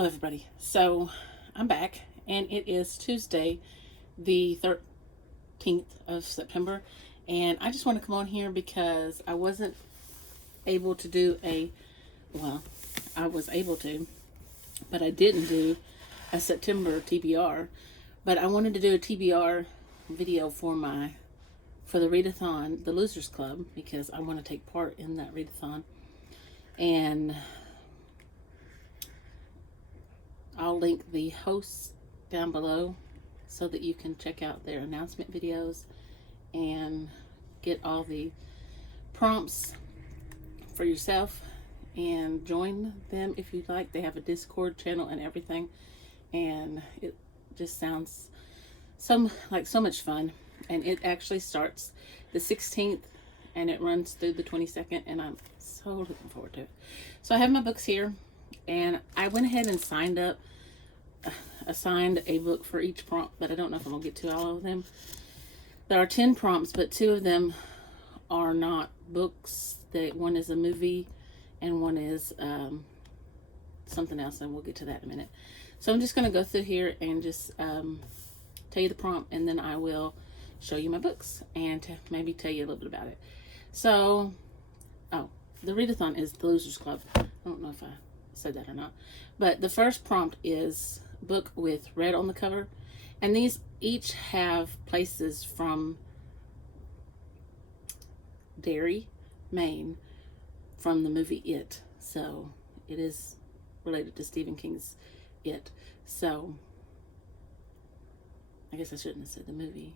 Hello, everybody. So I'm back, and it is Tuesday, the 13th of September, and I just want to come on here because I wasn't able to do well, I was able to, but I didn't do a September TBR. But I wanted to do a TBR video for the Readathon, the Losers Club, because I want to take part in that Readathon, and I'll link the hosts down below so that you can check out their announcement videos and get all the prompts for yourself and join them if you'd like. They have a Discord channel and everything, and it just sounds so much fun. And it actually starts the 16th and it runs through the 22nd, and I'm so looking forward to it. So I have my books here, and I went ahead and assigned a book for each prompt, but I don't know if I'm going to get to all of them. There are 10 prompts, but 2 of them are not books. One is a movie and one is something else, and we'll get to that in a minute. So I'm just going to go through here and just tell you the prompt, and then I will show you my books and maybe tell you a little bit about it. So, the Readathon is the Losers Club. I don't know if I said that or not, but the first prompt is book with red on the cover, and these each have places from Derry, Maine, from the movie It. So it is related to Stephen King's It. So I guess I shouldn't have said the movie.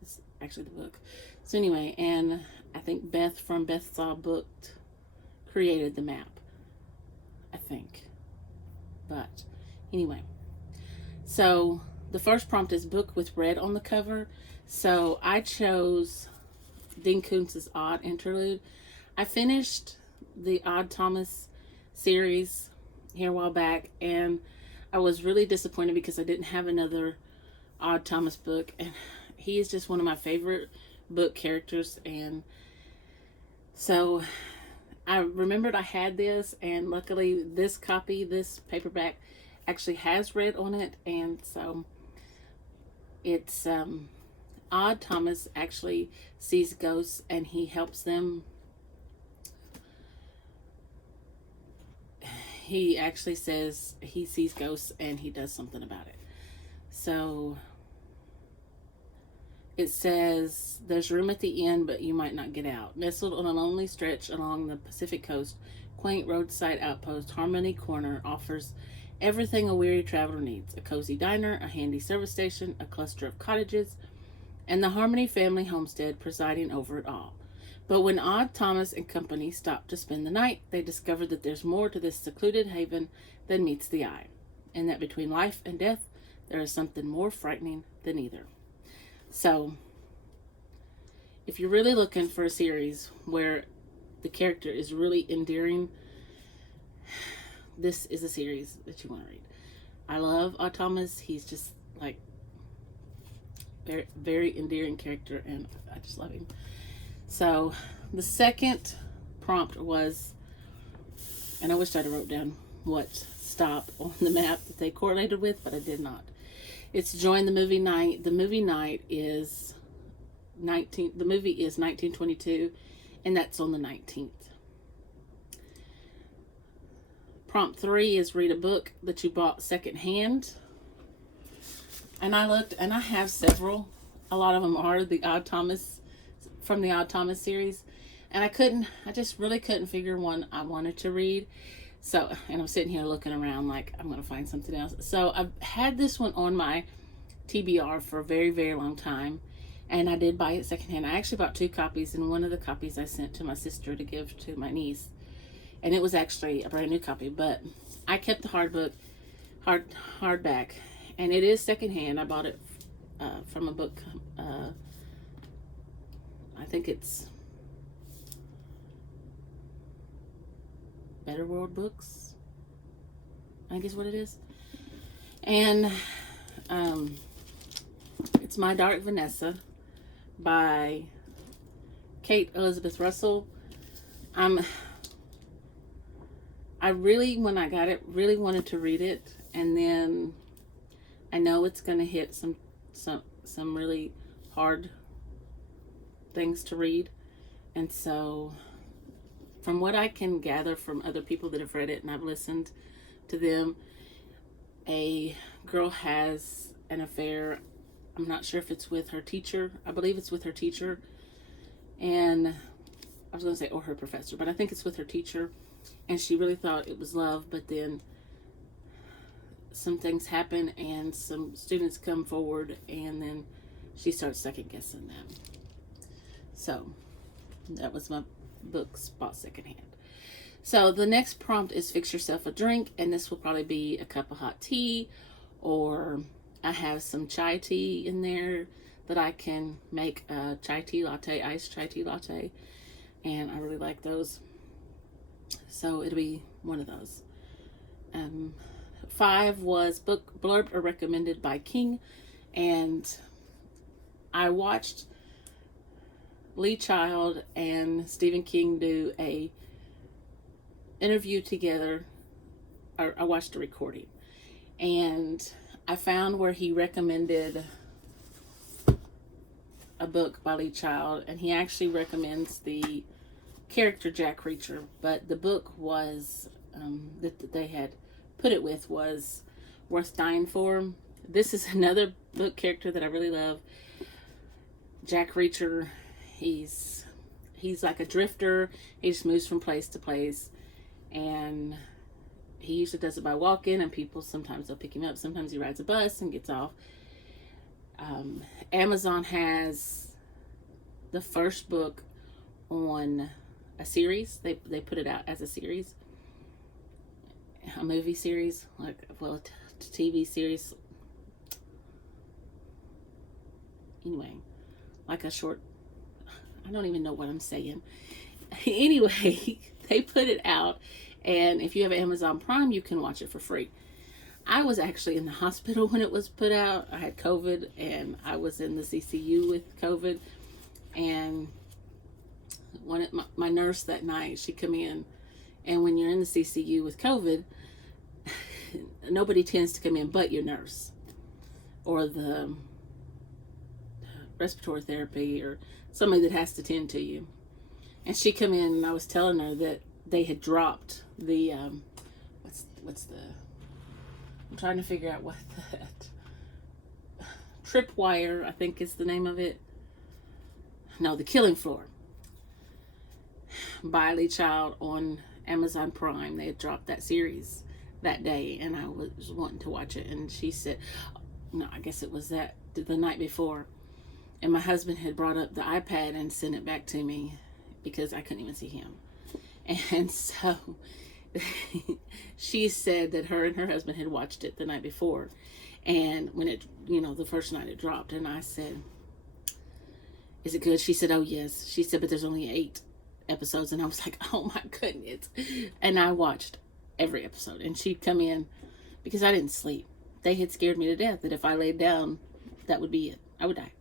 It's actually the book. So anyway, and I think Beth from Beth Saw Booked created the map, I think. But anyway, so the first prompt is book with red on the cover. So I chose Dean Koontz's Odd Interlude. I finished the Odd Thomas series here a while back, and I was really disappointed because I didn't have another Odd Thomas book, and he is just one of my favorite book characters. And so I remembered I had this, and luckily this paperback actually has red on it. And so it's Odd Thomas actually sees ghosts, and he helps them. He actually says he sees ghosts and he does something about it. So it says, there's room at the inn, but you might not get out. Nestled on a lonely stretch along the Pacific coast, quaint roadside outpost Harmony Corner offers everything a weary traveler needs: a cozy diner, a handy service station, a cluster of cottages, and the Harmony family homestead presiding over it all. But when Odd Thomas and company stop to spend the night, they discover that there's more to this secluded haven than meets the eye, and that between life and death, there is something more frightening than either. So, if you're really looking for a series where the character is really endearing, this is a series that you want to read. I love Odd Thomas. He's just like very, very endearing character, and I just love him. So the second prompt was, and I wish I'd wrote down what stop on the map that they correlated with, but I did not. It's join the movie night. The movie night is the movie is 1922, and that's on the 19th. Prompt 3 is read a book that you bought secondhand. And I looked, and I have several. A lot of them are the Odd Thomas, from the Odd Thomas series. And I just really couldn't figure one I wanted to read. So, and I'm sitting here looking around like I'm going to find something else. So I've had this one on my TBR for a very, very long time. And I did buy it secondhand. I actually bought 2 copies, and one of the copies I sent to my sister to give to my niece. And it was actually a brand new copy, but I kept the hardback, and it is secondhand. I bought it from a book. I think it's Better World Books, I think is what it is. And it's My Dark Vanessa by Kate Elizabeth Russell. I really, when I got it, really wanted to read it, and then I know it's going to hit some really hard things to read, and so from what I can gather from other people that have read it, and I've listened to them, a girl has an affair. I'm not sure if it's with her teacher. I believe it's with her teacher, and I was going to say, or her professor, but I think it's with her teacher, and she really thought it was love, but then some things happen and some students come forward, and then she starts second guessing them. So that was my book bought secondhand. So the next prompt is fix yourself a drink, and this will probably be a cup of hot tea, or I have some chai tea in there that I can make a chai tea latte, iced chai tea latte, and I really like those. So it'll be one of those. 5 was book blurbed or recommended by King, and I watched Lee Child and Stephen King do a interview together. I watched a recording, and I found where he recommended a book by Lee Child, and he actually recommends the character Jack Reacher, but the book was that they had put it with was Worth Dying For. This is another book character that I really love. Jack Reacher, he's like a drifter. He just moves from place to place, and he usually does it by walking, and people sometimes they'll pick him up, sometimes he rides a bus and gets off. Amazon has the first book on a series. They put it out as a series, a movie series, like, well, a TV series. Anyway, like a short, I don't even know what I'm saying. Anyway, they put it out, and if you have Amazon Prime, you can watch it for free. I was actually in the hospital when it was put out. I had COVID, and I was in the CCU with COVID, and my nurse that night, she come in, and when you're in the CCU with COVID, nobody tends to come in but your nurse or the respiratory therapy or somebody that has to tend to you. And she come in, and I was telling her that they had dropped the what's the, I'm trying to figure out what that tripwire, I think is the name of it. No, The Killing Floor by Lee Child on Amazon Prime. They had dropped that series that day, and I was wanting to watch it, and she said, no, I guess it was that the night before, and my husband had brought up the iPad and sent it back to me because I couldn't even see him. And so she said that her and her husband had watched it the night before, and when it, the first night it dropped, and I said, is it good? She said, oh yes. She said, but there's only 8 episodes, and I was like, oh my goodness. And I watched every episode, and she'd come in because I didn't sleep. They had scared me to death that if I laid down, that would be it. I would die.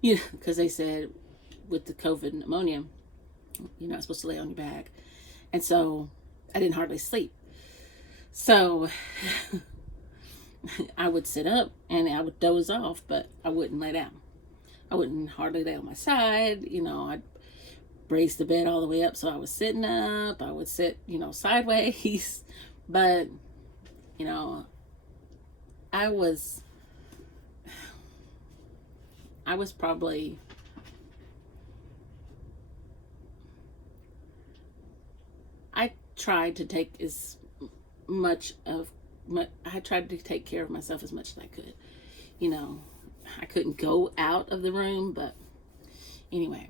Because they said with the COVID pneumonia, you're not supposed to lay on your back. And so I didn't hardly sleep. So I would sit up and I would doze off, but I wouldn't lay down. I wouldn't hardly lay on my side. I'd raise the bed all the way up so I was sitting up. I would sit, sideways. But, I was probably, I tried to take I tried to take care of myself as much as I could. I couldn't go out of the room, but anyway,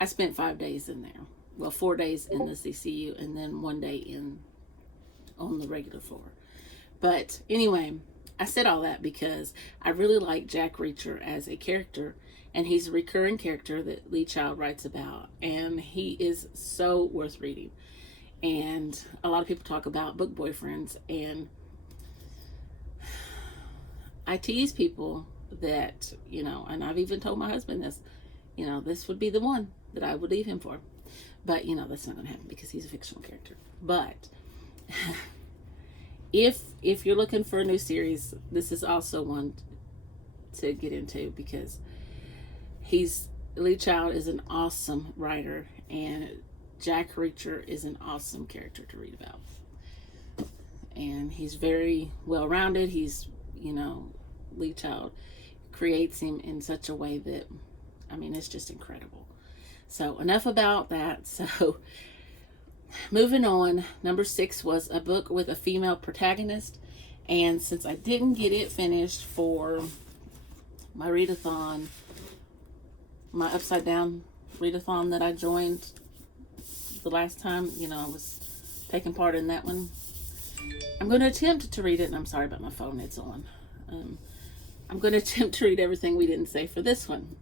I spent 5 days in there. Well, 4 days in the CCU, and then 1 day on the regular floor. But anyway, I said all that because I really like Jack Reacher as a character, and he's a recurring character that Lee Child writes about, and he is so worth reading. And a lot of people talk about book boyfriends, and I tease people that, and I've even told my husband this, this would be the one that I would leave him for. But, you know, that's not going to happen because he's a fictional character. But if you're looking for a new series, this is also one to get into, because Lee Child is an awesome writer, and Jack Reacher is an awesome character to read about. And he's very well rounded. He's, you know, Lee Child creates him in such a way that, I mean, it's just incredible. So enough about that. So moving on, number 6 was a book with a female protagonist. And since I didn't get it finished for my readathon, my upside down readathon that I joined the last time, you know, I was taking part in that one, I'm going to attempt to read it. And I'm sorry about my phone, it's on. I'm going to attempt to read everything we didn't say for this one.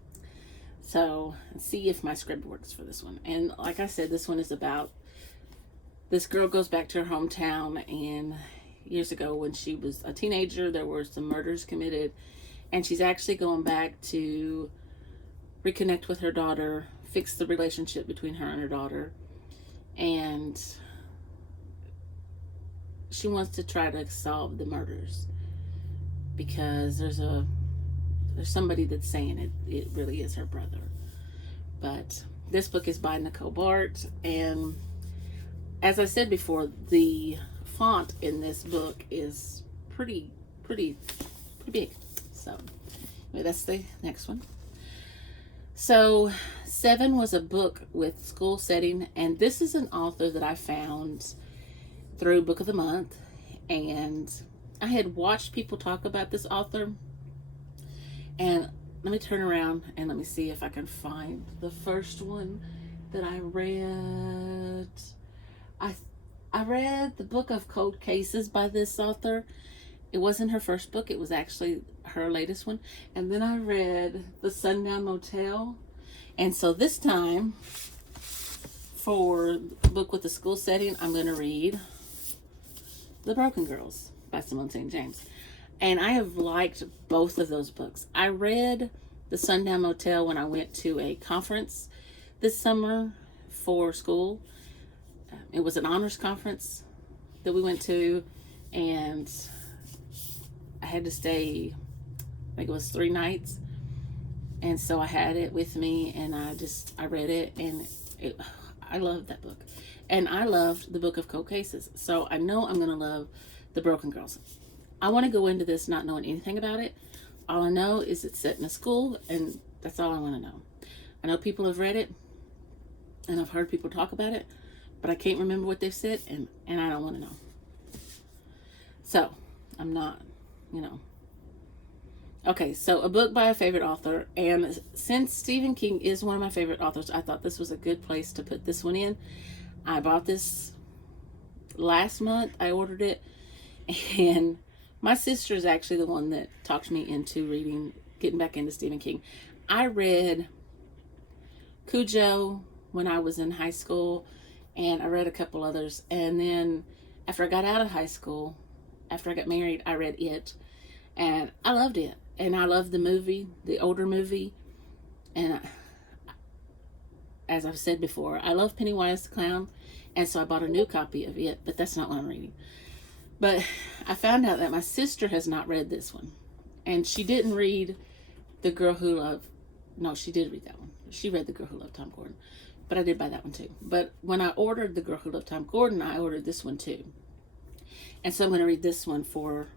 So, see if my script works for this one. And like I said, this one is about this girl goes back to her hometown, and years ago when she was a teenager, there were some murders committed, and she's actually going back to reconnect with her daughter, fix the relationship between her and her daughter, and she wants to try to solve the murders, because there's somebody that's saying it really is her brother. But this book is by Nicole Bart, and as I said before, the font in this book is pretty big. So anyway, that's the next one. So 7 was a book with school setting, and this is an author that I found through Book of the Month, and I had watched people talk about this author. And let me turn around and let me see if I can find the first one that I read. I read the Book of Cold Cases by this author. It wasn't her first book, it was actually her latest one. And then I read The Sundown Motel. And so this time, for the book with the school setting, I'm going to read The Broken Girls by Simone St. James. And I have liked both of those books. I read The Sundown Motel when I went to a conference this summer for school. It was an honors conference that we went to, and I had to stay, I think it was 3 nights. And so I had it with me, and I read it, and I loved that book. And I loved the Book of Cold Cases. So I know I'm going to love The Broken Girls. I want to go into this not knowing anything about it. All I know is it's set in a school, and that's all I want to know. I know people have read it, and I've heard people talk about it, but I can't remember what they've said, and I don't want to know. So, I'm not, Okay, so a book by a favorite author, and since Stephen King is one of my favorite authors, I thought this was a good place to put this one in. I bought this last month. I ordered it, and my sister is actually the one that talked me into getting back into Stephen King. I read Cujo when I was in high school, and I read a couple others. And then after I got out of high school, after I got married, I read It, and I loved it. And I loved the movie, the older movie. And as I've said before, I love Pennywise the Clown, and so I bought a new copy of It, but that's not what I'm reading. But I found out that my sister has not read this one. And she didn't read The Girl Who Loved... No, she did read that one. She read The Girl Who Loved Tom Gordon. But I did buy that one too. But when I ordered The Girl Who Loved Tom Gordon, I ordered this one too. And so I'm going to read this one for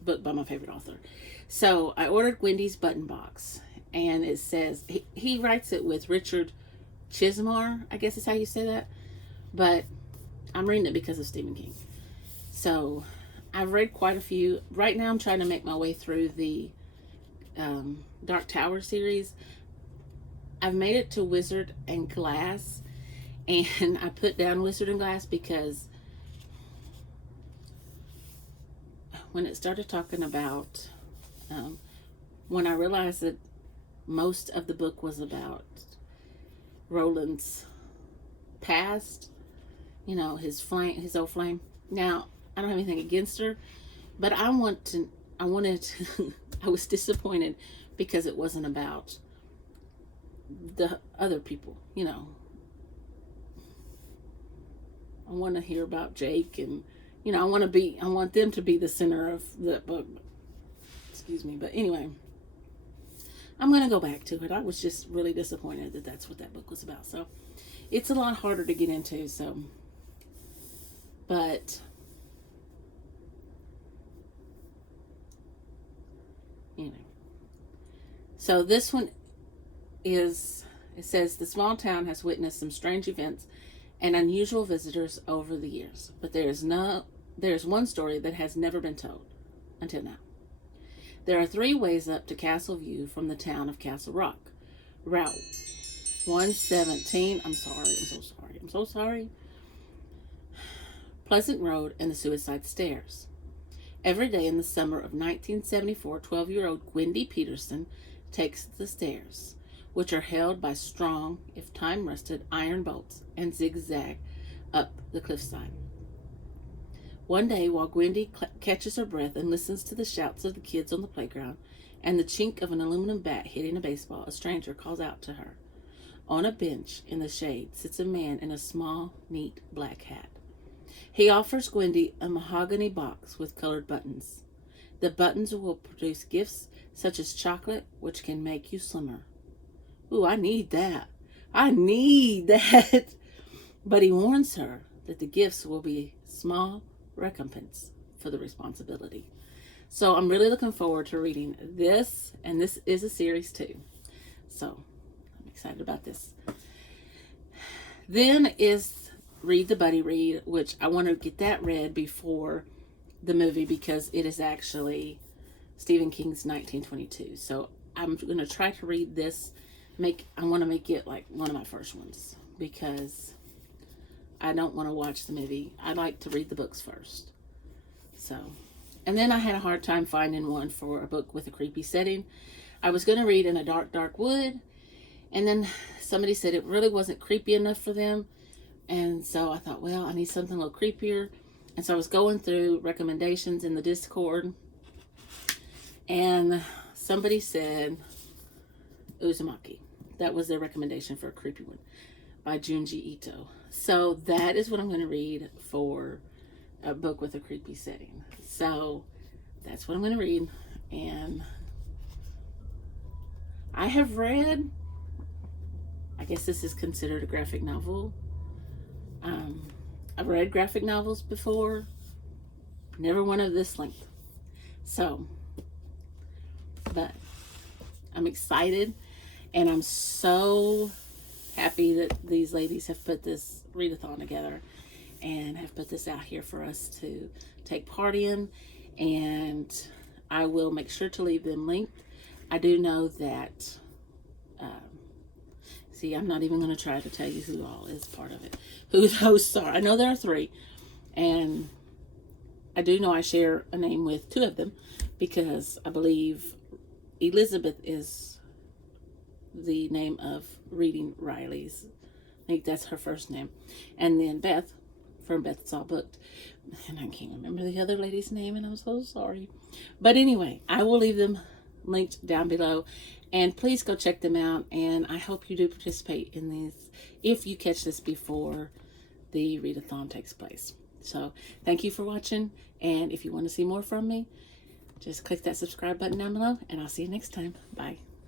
a book by my favorite author. So I ordered Wendy's Button Box. And it says... He writes it with Richard Chismar, I guess is how you say that. But I'm reading it because of Stephen King. So, I've read quite a few. Right now, I'm trying to make my way through the Dark Tower series. I've made it to Wizard and Glass. And I put down Wizard and Glass because when it started talking about... when I realized that most of the book was about Roland's past, his old flame. Now, I don't have anything against her, but I was disappointed because it wasn't about the other people, I want to hear about Jake, and you know, I want them to be the center of the book. Excuse me, but anyway, I'm going to go back to it. I was just really disappointed that that's what that book was about. So it's a lot harder to get into. So, but anyway, so this one is, it says the small town has witnessed some strange events and unusual visitors over the years, but there is one story that has never been told until now. There are 3 ways up to Castle View from the town of Castle Rock. Route 117, I'm so sorry. Pleasant Road and the Suicide Stairs. Every day in the summer of 1974, 12-year-old Wendy Peterson takes the stairs, which are held by strong, if time-rusted, iron bolts, and zigzag up the cliffside. One day, while Gwendy catches her breath and listens to the shouts of the kids on the playground and the chink of an aluminum bat hitting a baseball, a stranger calls out to her. On a bench in the shade sits a man in a small, neat black hat. He offers Gwendy a mahogany box with colored buttons. The buttons will produce gifts such as chocolate, which can make you slimmer. Ooh, I need that. But he warns her that the gifts will be small recompense for the responsibility. So I'm really looking forward to reading this, and this is a series too. So I'm excited about this. Then is Read the Buddy Read, which I want to get that read before the movie because it is actually Stephen King's 1922. So I'm going to try to read this. I want to make it like one of my first ones because I don't want to watch the movie. I like to read the books first. So, and then I had a hard time finding one for a book with a creepy setting. I was going to read In a Dark, Dark Wood, and then somebody said it really wasn't creepy enough for them. And so I thought, well, I need something a little creepier. And so I was going through recommendations in the Discord, and somebody said Uzumaki. That was their recommendation for a creepy one by Junji Ito. So that is what I'm going to read for a book with a creepy setting. So that's what I'm going to read. And I have read, I guess this is considered a graphic novel. I've read graphic novels before, never one of this length. So, but I'm excited, and I'm so happy that these ladies have put this readathon together and have put this out here for us to take part in, and I will make sure to leave them linked. I do know that see, I'm not even going to try to tell you who all is part of it, who the hosts are. I know there are 3, and I do know I share a name with 2 of them because I believe Elizabeth is the name of Reading Riley's. I think that's her first name. And then Beth from Beth's All Booked. And I can't remember the other lady's name, and I'm so sorry. But anyway, I will leave them linked down below. And please go check them out. And I hope you do participate in these if you catch this before the readathon takes place. So thank you for watching. And if you want to see more from me, just click that subscribe button down below. And I'll see you next time. Bye.